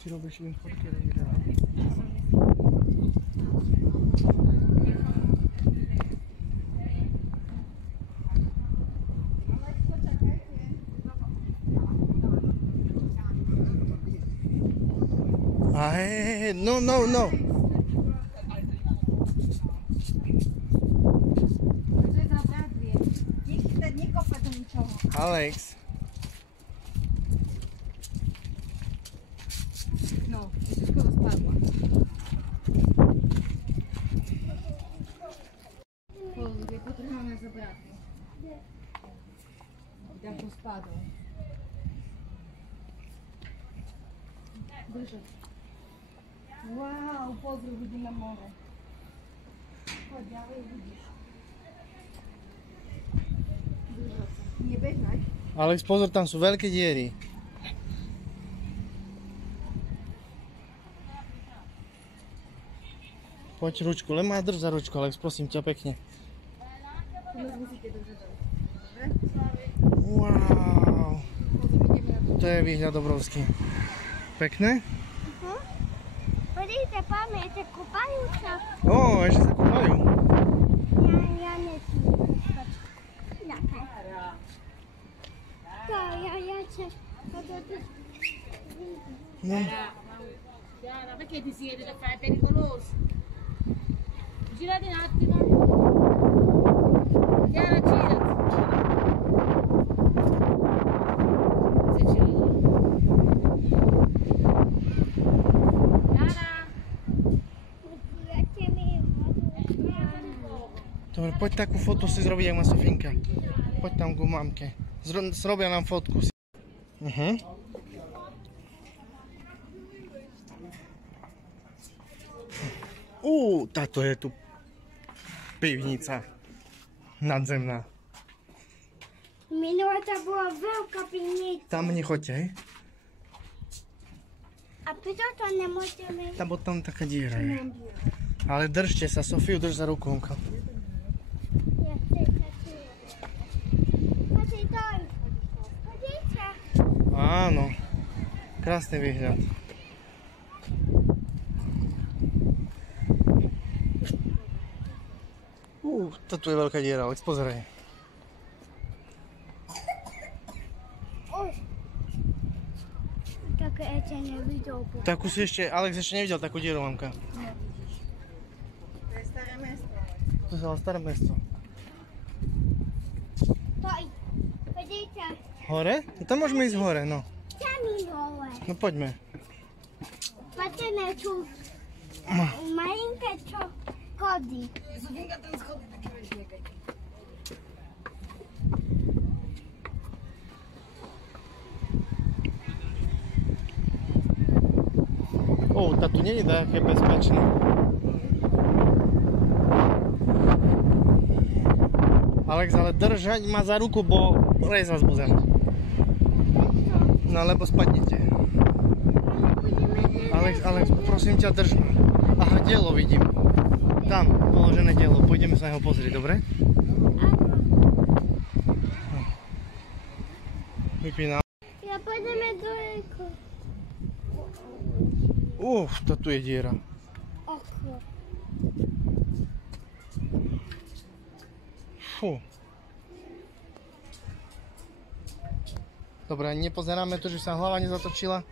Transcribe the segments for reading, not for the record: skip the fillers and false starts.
Či robíš im fotky a videa? Hey, no. Alex. No, wszystko rozpadła. Potem mamy zabrakło. Jak rozpadło. Wyszedł. Wow, pozdro, widzi na morze. Chodź, widzisz. Dużo. Nie behnaj. Alex, pozor, tam sú veľké diery. Poď ručku, len ma drž za ručku, Alex, prosím ťa pekne. Wow. To je výhľad obrovský. Pekné? Podívejte, pamäte, kúpajú sa. Ó, ešte sa kúpajú. Ja nesmím. No. Chiara, perché ti siedi da fare pericoloso? Girati un attimo. Chiara, girati. Si gira. Chiara. Dobre, poď takú fotu si zrobiť, jak má Sofinka. Poď tam ku mamke. Zrobia nám fotku. Táto je tu pivnica nadzemná. Minulá to bola veľká pivnica. Tam nechoďte, hej? A prečo to nemôžeme? Tam potom taká diera je. Ale držte sa, Sofiu drž za ruku. Ja chcem sa tu. Podívejte. Áno, krásny výhľad. Toto je veľká diera, Alex, pozeraj. Také ešte nevidel. Takú si ešte, Alex ešte nevidel takú dieru, mamka. To je staré mesto. To je ale staré mesto. Podívejte. Hore? No tam môžeme ísť hore, no. Tam je hore. No poďme. Patríme tu malinké schody. Zofinka, ten schody také veźmiekaj. Tá tu nie je také bezpečné. Alex, ale držať ma za ruku, bo rez vás buzem. No lebo spadnete. Alex, prosím ťa, drž ma. Aha, dielo vidím. Tam, položené dielo. Pôjdeme sa ho pozrieť, dobre? Vypínam. Ja pôjdeme do rieku. To tu je diera. Okno. Fú. Dobre, nepozeráme to, že sa hlava nezatočila.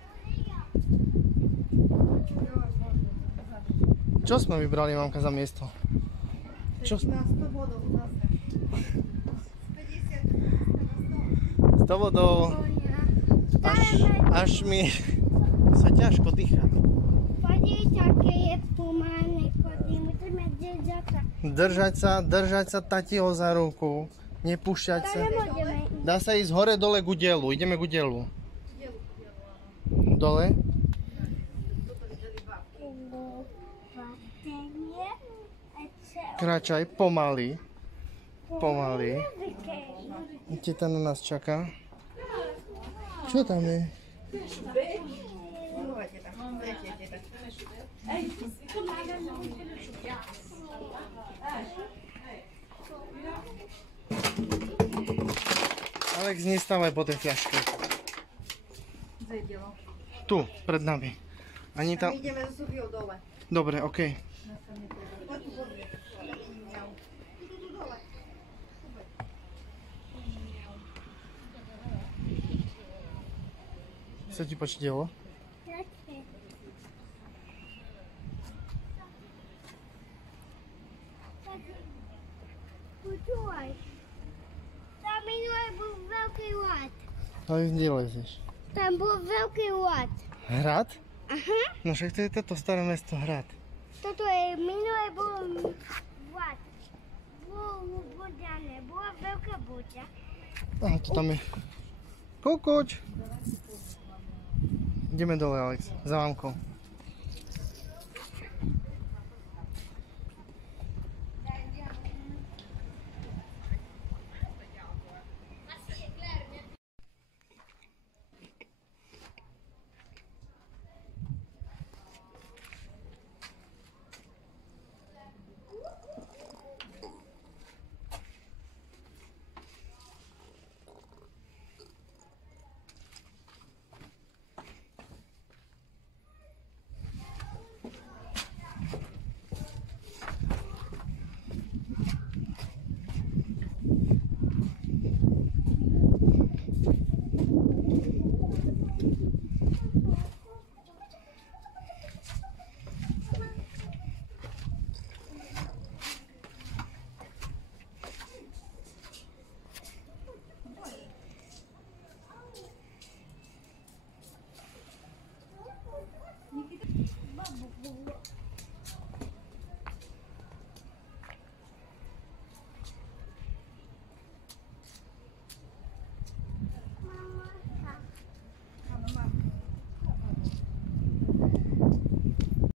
Čo sme vybrali, mamka, za miesto? Čo? Na 100 bodov zase. 100 bodov. Až mi sa ťažko dýcha. Podívejte, aké je pomalé chody. Musíme Držať sa tatiho za ruku. Nepúšťať sa. nemôžeme. Dá sa ísť hore dole ku dielu. Ideme ku dielu. Dole? Kráčaj, pomaly. Pomaly. Teta na nás čaká. Čo tam je? Alex, nestávaj po tej fľaške. Tu, pred nami. Ani A tam... my ideme so Sofiou dole. Dobre, okej. Poď tu, poď. Tu dole. Sa ti páči dielo? Také. Počúvaj. Tam minulé bol veľký ľad. Ale kde lezeš? Tam bol veľký ľad. Hrad? Aha. No však to je toto staré mesto Hrad. Toto je, minulé bol ľad. Bolo vodané, bola veľká boďa. Aha, to tam je. Kukuč! Ideme dole, Alex, za mamkou.